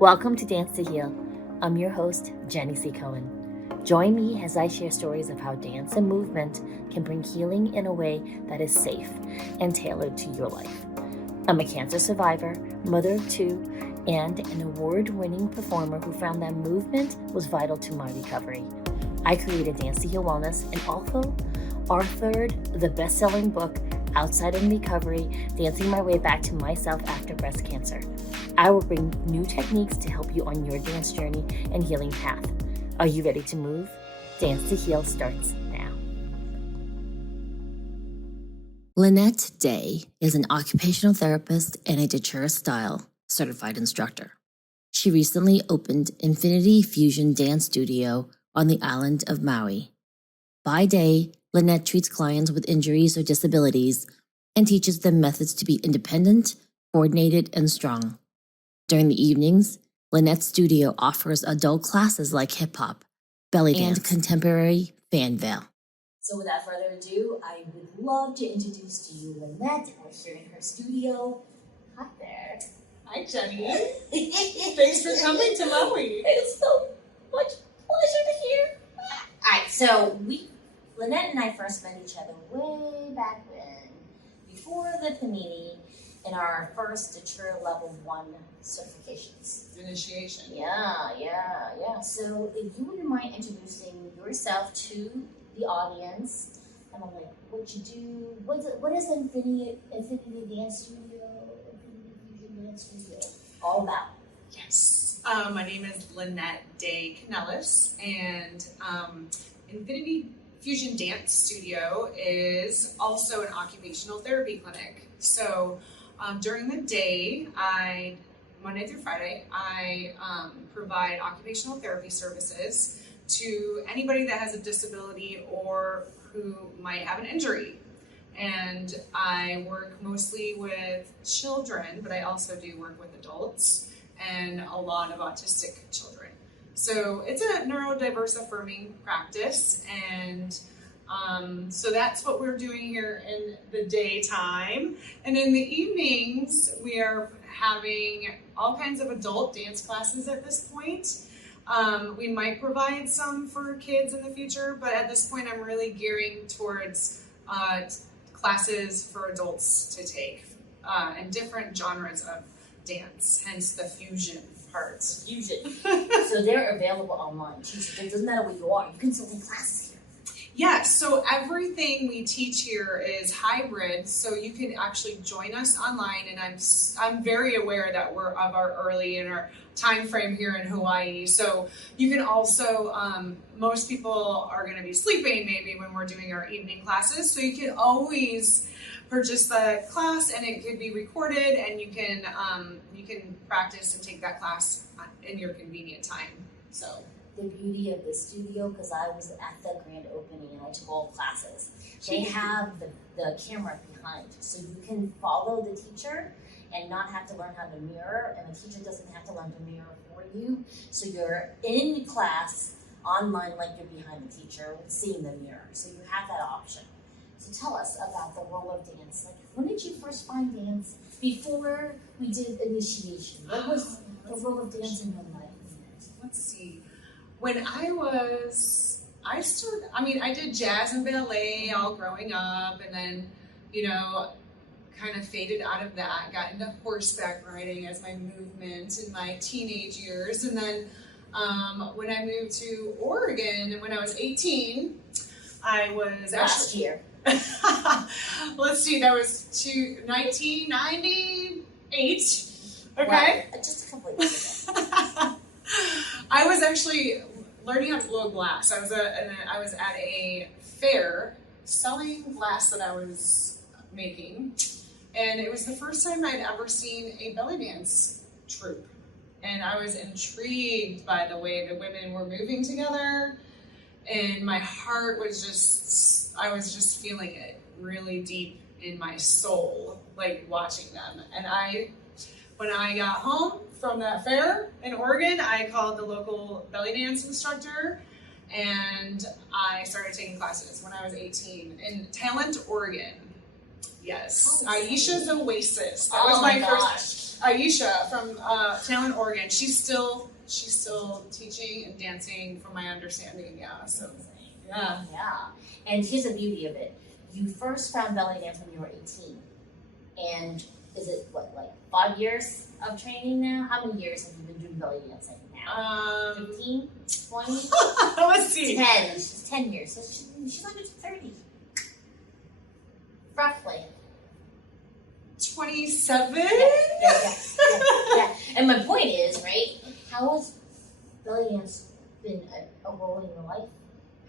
Welcome to Dance to Heal. I'm your host, Jenny C. Cohen. Join me as I share stories of how dance and movement can bring healing in a way that is safe and tailored to your life. I'm a cancer survivor, mother of two, and an award-winning performer who found that movement was vital to my recovery. I created Dance to Heal Wellness and also authored the best-selling book, Outside in Recovery, Dancing My Way Back to Myself After Breast Cancer. I will bring new techniques to help you on your dance journey and healing path. Are you ready to move? Dance to Heal starts now. Lynette Day is an occupational therapist and a Datura style certified instructor. She recently opened Infinity Fusion Dance Studio on the island of Maui. By day, Lynette treats clients with injuries or disabilities and teaches them methods to be independent, coordinated, and strong. During the evenings, Lynette's studio offers adult classes like hip-hop, belly dance, and contemporary fan veil. So without further ado, I would love to introduce to you Lynette. We're here in her studio. Hi there. Hi, Jenny. Thanks for coming to Maui. It's so much pleasure to hear. All right, so Lynette and I first met each other way back when, before the panini, in our first Datura Level 1 certifications. Initiation. Yeah. So if you wouldn't mind introducing yourself to the audience, and I'm like, what you do, what is Infinity Dance Studio, Infinity Fusion Dance Studio all about? Yes. My name is Lynnette Day Canellis, and Infinity Fusion Dance Studio is also an occupational therapy clinic. So during the day, Monday through Friday, I provide occupational therapy services to anybody that has a disability or who might have an injury. And I work mostly with children, but I also do work with adults and a lot of autistic children. So it's a neurodiverse affirming practice, and so that's what we're doing here in the daytime. And in the evenings, we are having all kinds of adult dance classes at this point. We might provide some for kids in the future, but at this point, I'm really gearing towards classes for adults to take and different genres of dance, hence the fusion part. Fusion. So they're available online. It doesn't matter where you are. You can still take classes here. Yeah, so everything we teach here is hybrid, so you can actually join us online, and I'm very aware that we're of our early in our time frame here in Hawaii. So you can also, most people are going to be sleeping maybe when we're doing our evening classes, so you can always purchase the class, and it could be recorded, and you can practice and take that class in your convenient time. So the beauty of the studio, because I was at the grand opening and I took all classes, they have the camera behind, so you can follow the teacher and not have to learn how to mirror, and the teacher doesn't have to learn to mirror for you. So you're in class online like you're behind the teacher, seeing the mirror. So you have that option. So tell us about the world of dance. Like, when did you first find dance? Before we did initiation, what was the world of dance in your life? Let's see. When I did jazz and ballet all growing up, and then, kind of faded out of that, got into horseback riding as my movement in my teenage years. And then when I moved to Oregon, when I was 18, I was last year. Let's see, that was 1998. Okay. Well, just a couple of years ago. I was actually learning how to blow glass. I was at a fair selling glass that I was making, and it was the first time I'd ever seen a belly dance troupe, and I was intrigued by the way the women were moving together, and my heart was I was just feeling it really deep in my soul, like watching them. And when I got home from that fair in Oregon, I called the local belly dance instructor, and I started taking classes when I was 18 in Talent, Oregon. Yes, Aisha's Oasis. That was my first. Aisha from Talon, Oregon. She's still teaching and dancing, from my understanding. Yeah. So yeah. Yeah. And here's the beauty of it. You first found belly dance when you were 18. And is it what, like 5 years of training now? How many years have you been doing belly dancing now? 15? 20? Let's see. 10. She's 10 years. So she's under 30. Roughly. 27? Yeah. And my point is, right, how has belly dance been a role in your life?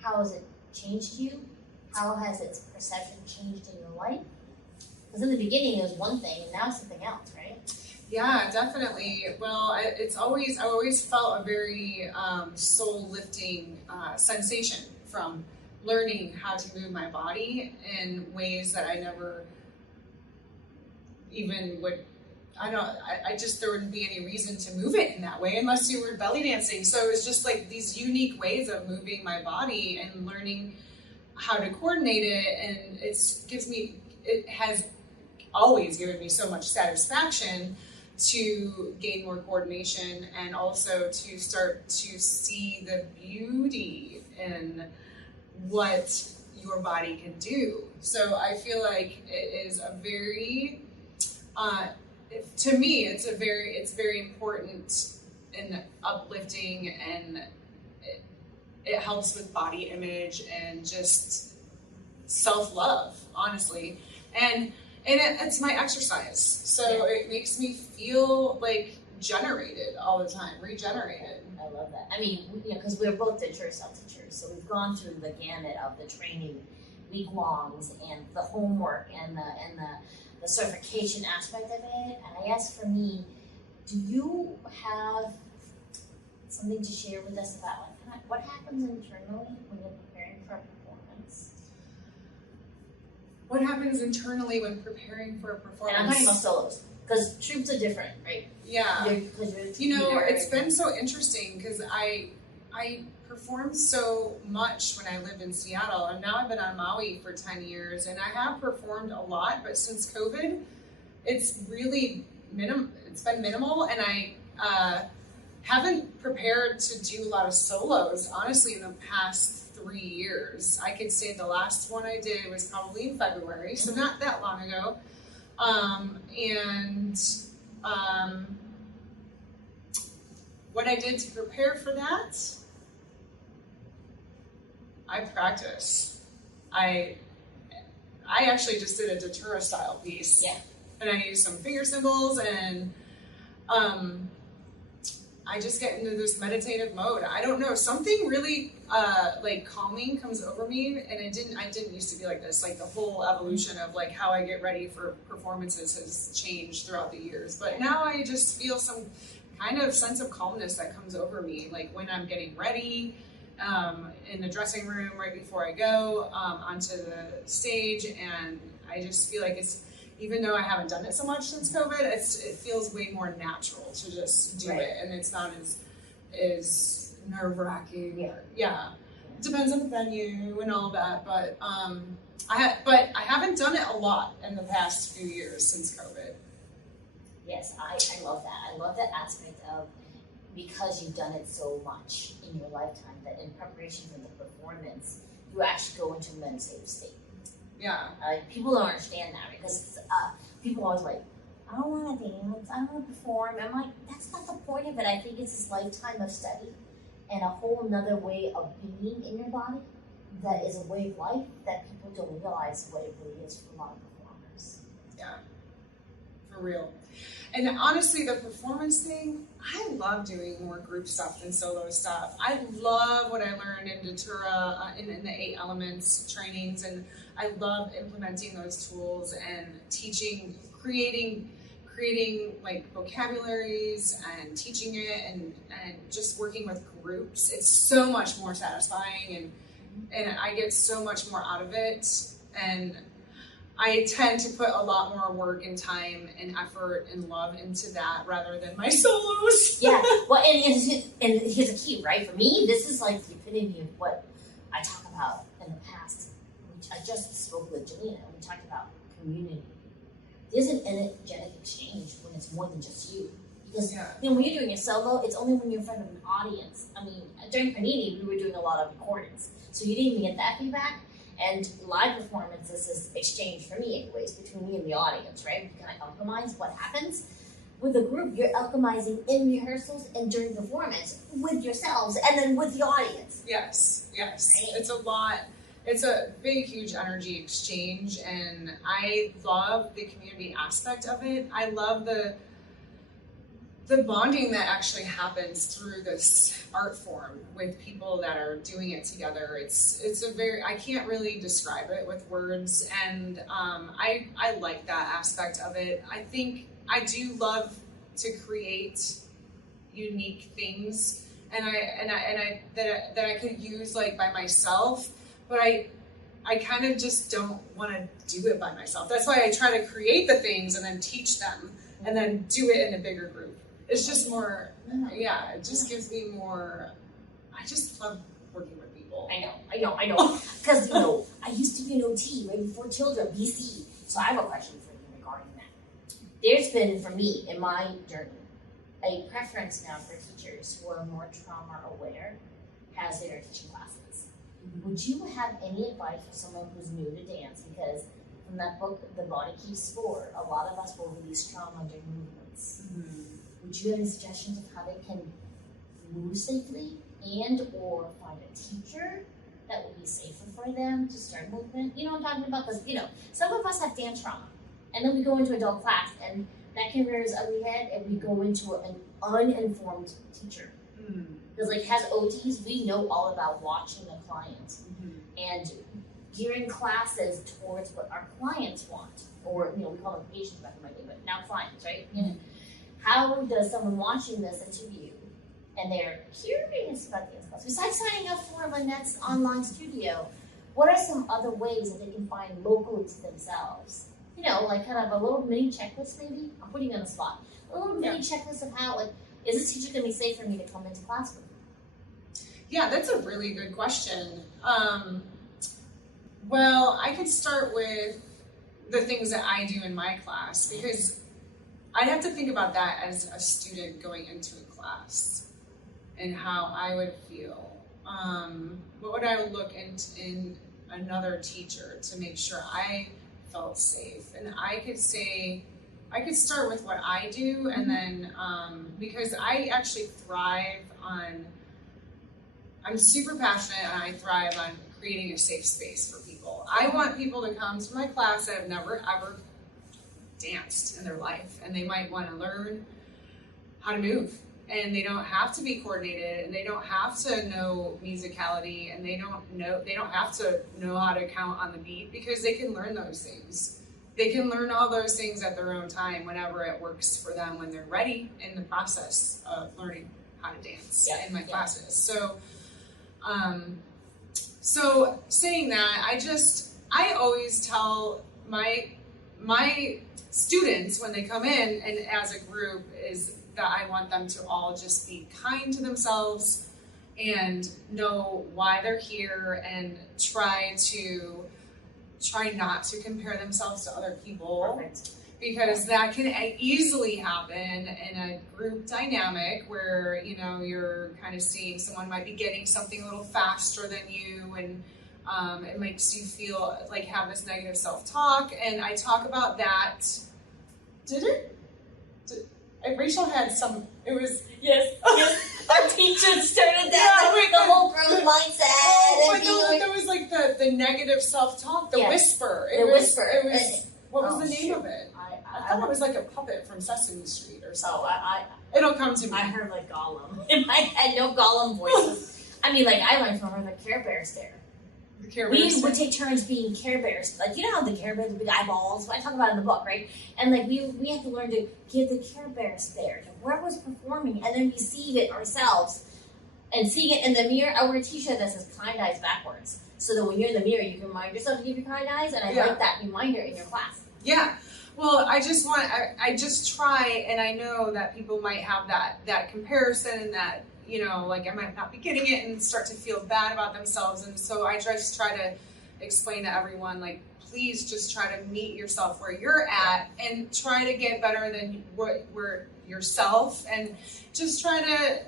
How has it changed you? How has its perception changed in your life? Because in the beginning it was one thing, and now it's something else, right? Yeah, definitely. Well, I always felt a very soul-lifting sensation from learning how to move my body in ways that I never even would. I just, there wouldn't be any reason to move it in that way unless you were belly dancing. So it was just like these unique ways of moving my body and learning how to coordinate it, and it has always given me so much satisfaction to gain more coordination and also to start to see the beauty in what your body can do. So I feel like it is a very to me, it's very important in uplifting, and it helps with body image and just self-love, honestly. And it's my exercise, so it makes me feel like generated all the time, regenerated. I love that. I mean, because we're both teachers, self-teachers, so we've gone through the gamut of the training week-longs and the homework and the certification aspect of it. And I guess for me, do you have something to share with us about what happens internally when you're preparing for a performance? What happens internally when preparing for a performance? And I'm talking about solos, because troops are different, right? Yeah. It's been so interesting because I performed so much when I lived in Seattle, and now I've been on Maui for 10 years, and I have performed a lot, but since COVID, it's really it's been minimal, and I haven't prepared to do a lot of solos, honestly, in the past 3 years. I could say the last one I did was probably in February, so not that long ago. What I did to prepare for that, I practice. I actually just did a datura style piece. Yeah. And I used some finger symbols, and I just get into this meditative mode. I don't know, something really like calming comes over me, and I didn't used to be like this. Like the whole evolution of like how I get ready for performances has changed throughout the years. But now I just feel some kind of sense of calmness that comes over me, like when I'm getting ready in the dressing room right before I go onto the stage, and I just feel like it's, even though I haven't done it so much since COVID, it feels way more natural to just do it, and it's not as nerve-wracking. Yeah. It depends on the venue and all that, but I haven't done it a lot in the past few years since COVID. Yes, I love that. I love that aspect of, because you've done it so much in your lifetime, that in preparation for the performance, you actually go into a meditative state. Yeah. People don't understand that, because people always like, I don't want to dance, I don't want to perform. I'm like, that's not the point of it. I think it's this lifetime of study and a whole nother way of being in your body that is a way of life that people don't realize what it really is for a lot of performers. Yeah, for real. And honestly, the performance thing, I love doing more group stuff than solo stuff. I love what I learned in Datura, in the 8 Elements trainings, and I love implementing those tools and teaching, creating like vocabularies and teaching it, and just working with groups. It's so much more satisfying, and I get so much more out of it, and I tend to put a lot more work and time and effort and love into that rather than my solos. Yeah, well, and here's the key, right? For me, this is like the epitome of what I talk about in the past. I just spoke with Jelena, and we talked about community. there's an energetic exchange when it's more than just you. Because Yeah. when you're doing a solo, it's only when you're in front of an audience. I mean, during Panini, we were doing a lot of recordings, so you didn't even get that feedback. And live performances is exchange for me, anyways, between me and the audience, right? You kind of alchemize what happens. With a group, you're alchemizing in rehearsals and during performance with yourselves and then with the audience. Yes. Right. It's a lot. It's a big, huge energy exchange, and I love the community aspect of it. I love the bonding that actually happens through this art form with people that are doing it together. It's a very, I can't really describe it with words, and I like that aspect of it. I think I do love to create unique things, and I that I could use like by myself, but I kind of just don't want to do it by myself. That's why I try to create the things and then teach them and then do it in a bigger group. It's just more, yeah, it just gives me more, I just love working with people. I know. Because, I used to be an OT right before children, BC. So I have a question for you regarding that. There's been, for me, in my journey, a preference now for teachers who are more trauma aware as they are teaching classes. Mm-hmm. Would you have any advice for someone who's new to dance? Because from that book, The Body Keeps Score, a lot of us will release trauma during movements. Mm-hmm. Would you have any suggestions of how they can move safely and or find a teacher that would be safer for them to start movement? You know what I'm talking about? Because, some of us have dance trauma. And then we go into adult class and that can rear its ugly head and we go into an uninformed teacher. Because as OTs, we know all about watching the client and gearing classes towards what our clients want. Or, we call them patients back in my day, but now clients, right? How does someone watching this interview and they're curious about dance class, besides signing up for Lynette's online studio, what are some other ways that they can find locally to themselves? Kind of a little mini checklist maybe? I'm putting you on the spot. A little mini checklist of how, is this teacher going to be safe for me to come into class with? Yeah, that's a really good question. Well, I could start with the things that I do in my class, because I'd have to think about that as a student going into a class and how I would feel. What would I look in another teacher to make sure I felt safe? And I could start with what I do, and then because I actually thrive on, I'm super passionate and I thrive on creating a safe space for people. I want people to come to my class that have never ever danced in their life, and they might want to learn how to move, and they don't have to be coordinated, and they don't have to know musicality, and they don't have to know how to count on the beat, because they can learn those things. They can learn all those things at their own time, whenever it works for them, when they're ready in the process of learning how to dance in my classes. So saying that, I always tell my students when they come in and as a group is that I want them to all just be kind to themselves and know why they're here, and try not to compare themselves to other people. Perfect. Because that can easily happen in a group dynamic where, you're kind of seeing someone might be getting something a little faster than you, and it makes you feel like have this negative self-talk. And I talk about that. Rachel had some, it was... Yes. Our teacher started that, the whole growth mindset. There was like the negative self-talk, the whisper. Whisper. What was the name of it? I thought it was like a puppet from Sesame Street or something. It'll come to me. I heard like Gollum. In my head, no Gollum voices. I learned from her the Care Bear stare. The Care Bear stare. We would take turns being Care Bears. How the Care Bears with big eyeballs. I talk about it in the book, right? And we have to learn to give the Care Bear stare to whoever's performing, and then receive it ourselves. And seeing it in the mirror, I wear a t-shirt that says kind eyes backwards. So that when you're in the mirror, you can remind yourself to give your kind eyes, and I like that reminder in your class. Yeah. Well, I just try, and I know that people might have that comparison, and that, I might not be getting it and start to feel bad about themselves. And so I just try to explain to everyone, please just try to meet yourself where you're at and try to get better than where yourself, and just try to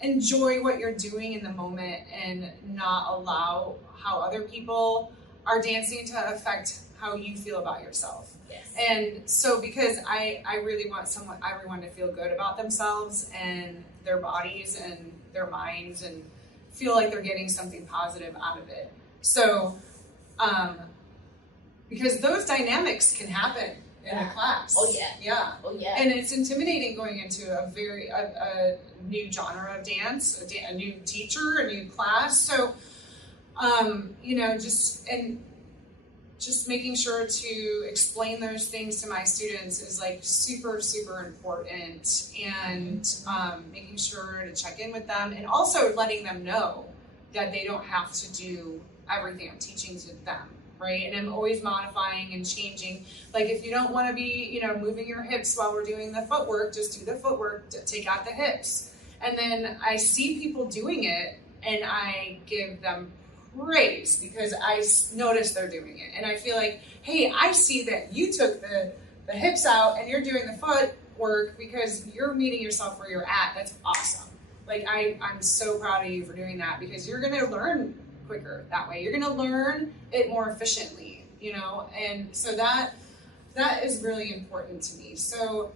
enjoy what you're doing in the moment and not allow how other people are dancing to affect how you feel about yourself. Yes. And so because I really want everyone to feel good about themselves and their bodies and their minds and feel like they're getting something positive out of it. So because those dynamics can happen in a class. Oh yeah. Yeah. Oh yeah. And it's intimidating going into a new genre of dance, a new teacher, a new class. So, just making sure to explain those things to my students is like super, super important, and making sure to check in with them, and also letting them know that they don't have to do everything I'm teaching to them. Right? And I'm always modifying and changing. Like if you don't want to be, moving your hips while we're doing the footwork, just do the footwork, take out the hips. And then I see people doing it and I give them praise because I notice they're doing it. And I feel like, hey, I see that you took the hips out and you're doing the footwork because you're meeting yourself where you're at. That's awesome. Like I'm so proud of you for doing that, because you're going to learn quicker that way. You're going to learn it more efficiently, and so that is really important to me. So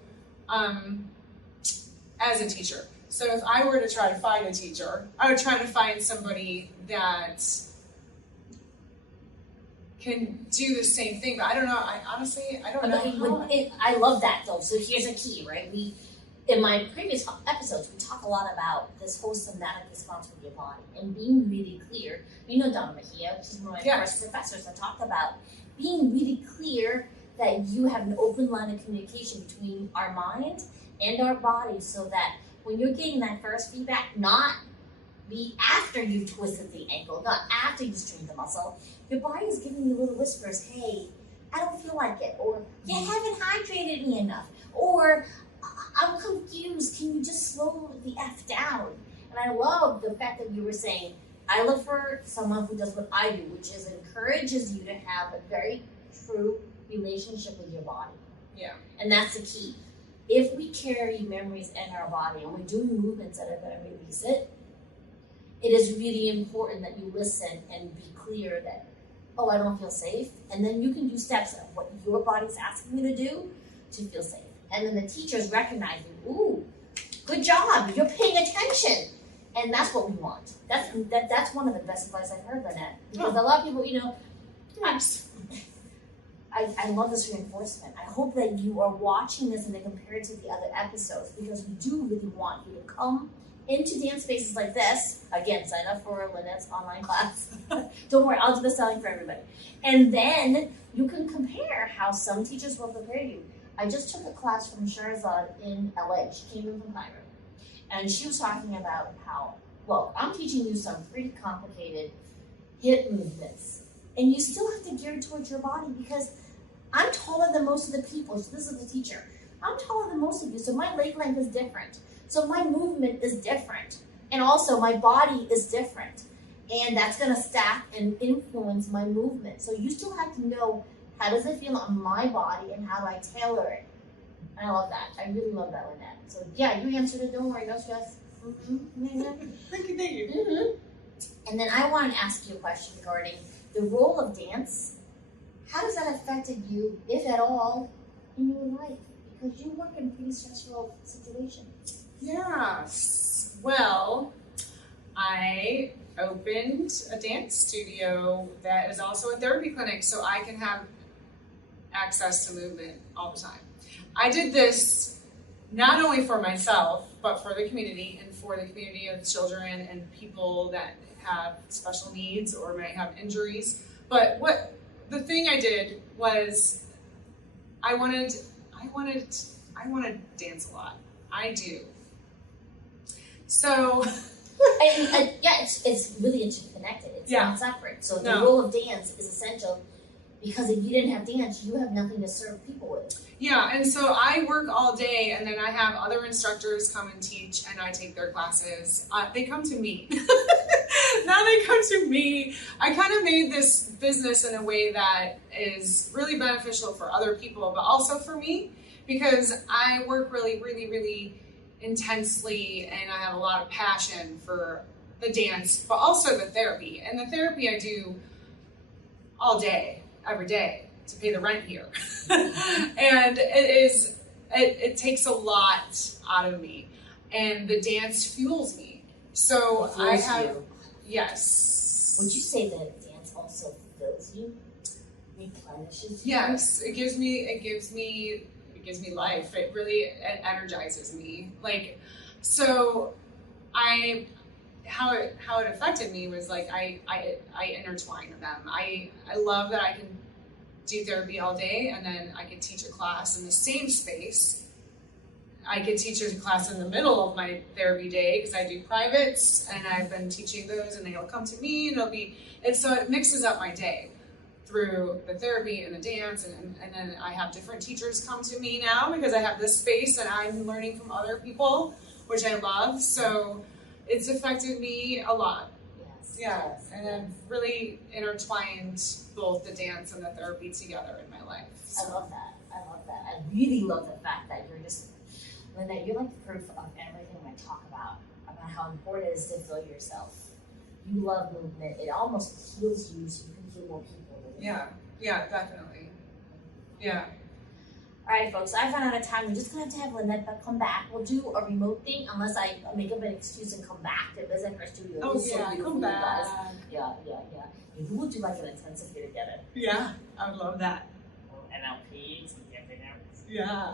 as a teacher, so if I were to try to find a teacher, I would try to find somebody that can do the same thing, but I don't know. I don't know. I love that though. So here's a key, right? In my previous episodes, we talk a lot about this whole somatic response with your body and being really clear. Donna Mejia, she's one of my first professors, that talked about being really clear that you have an open line of communication between our mind and our body, so that when you're getting that first feedback, not be after you've twisted the ankle, not after you've strained the muscle, your body is giving you little whispers, hey, I don't feel like it, or you haven't hydrated me enough, or I'm confused, can you just slow the F down? And I love the fact that you were saying, I look for someone who does what I do, which is encourages you to have a very true relationship with your body. Yeah. And that's the key. If we carry memories in our body and we're doing movements that are going to release it, it is really important that you listen and be clear that, oh, I don't feel safe. And then you can do steps of what your body's asking you to do to feel safe. And then the teachers recognizing, ooh, good job, you're paying attention. And that's what we want. That's one of the best advice I've heard, Lynette. Because a lot of people, I love this reinforcement. I hope that you are watching this and then compare it to the other episodes, because we do really want you to come into dance spaces like this. Again, sign up for Lynette's online class. Don't worry, I'll do the selling for everybody. And then you can compare how some teachers will prepare you. I just took a class from Sharzad in LA. She came in from Cairo. And she was talking about how, well, I'm teaching you some pretty complicated hip movements. And you still have to gear it towards your body, because I'm taller than most of the people. So this is the teacher. I'm taller than most of you, so my leg length is different. So my movement is different. And also my body is different. And that's going to stack and influence my movement. So you still have to know, how does it feel on my body and how do I tailor it? And I love that. I really love that, Lynette. So yeah, you answered it. Don't worry, no stress. Thank you. Mm-hmm. And then I want to ask you a question regarding the role of dance. How does that affected you, if at all, in your life? Because you work in pretty stressful situations. Yes. Well, I opened a dance studio that is also a therapy clinic, so I can have access to movement all the time. I did this not only for myself, but for the community, and for the community of children and people that have special needs or might have injuries. But the thing I did was I wanted to dance a lot. I do. So yeah, it's really interconnected. It's not separate. So the role of dance is essential, because if you didn't have dance, you have nothing to serve people with. Yeah, and so I work all day, and then I have other instructors come and teach, and I take their classes. They come to me. now they come to me. I kind of made this business in a way that is really beneficial for other people, but also for me, because I work really, really, really intensely, and I have a lot of passion for the dance, but also the therapy. And the therapy I do all day, every day, to pay the rent here. And it takes a lot out of me, and the dance fuels me. So I have, you. Yes. Would you say that dance also fulfills you, replenishes you? Yes, it gives me life. It really energizes me. Like, so how it affected me was like I intertwine them. I love that I can do therapy all day, and then I could teach a class in the same space. I could teach a class in the middle of my therapy day because I do privates, and I've been teaching those, and they'll come to me, and so it mixes up my day through the therapy and the dance, and then I have different teachers come to me now because I have this space and I'm learning from other people, which I love. So it's affected me a lot. Yes. Yeah, Yes, and I've really intertwined both the dance and the therapy together in my life. So. I love that. I really love the fact that you're just, Lynette, you're like the proof of everything I talk about how important it is to feel yourself. You love movement. It almost heals you so you can heal more people. Yeah, definitely. Yeah. All right, folks, I've run out of time. We're just going to have Lynette come back. We'll do a remote thing unless I make up an excuse and come back to visit her studio. Oh, It's so yeah, beautiful, come you guys. back. Yeah. Maybe we'll do like an intensive here together. Yeah, I would love that. NLP, some different areas. Yeah.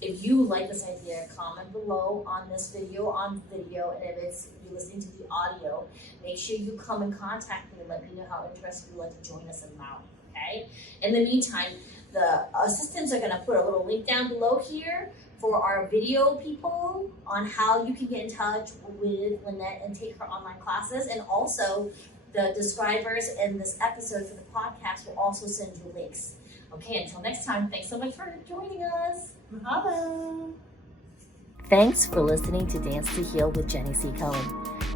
If you like this idea, comment below on this video, and if you're listening to the audio, make sure you come and contact me and let me know how interested you'd like to join us in Maui, okay? In the meantime, the assistants are gonna put a little link down below here for our video people on how you can get in touch with Lynette and take her online classes, and also the describers in this episode for the podcast will also send you links. Okay, until next time, thanks so much for joining us. Hello. Thanks for listening to Dance to Heal with Jenny C. Cohen.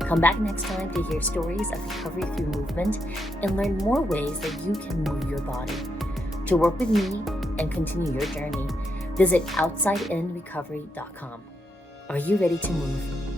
Come back next time to hear stories of recovery through movement and learn more ways that you can move your body. To work with me and continue your journey, visit OutsideInRecovery.com. Are you ready to move?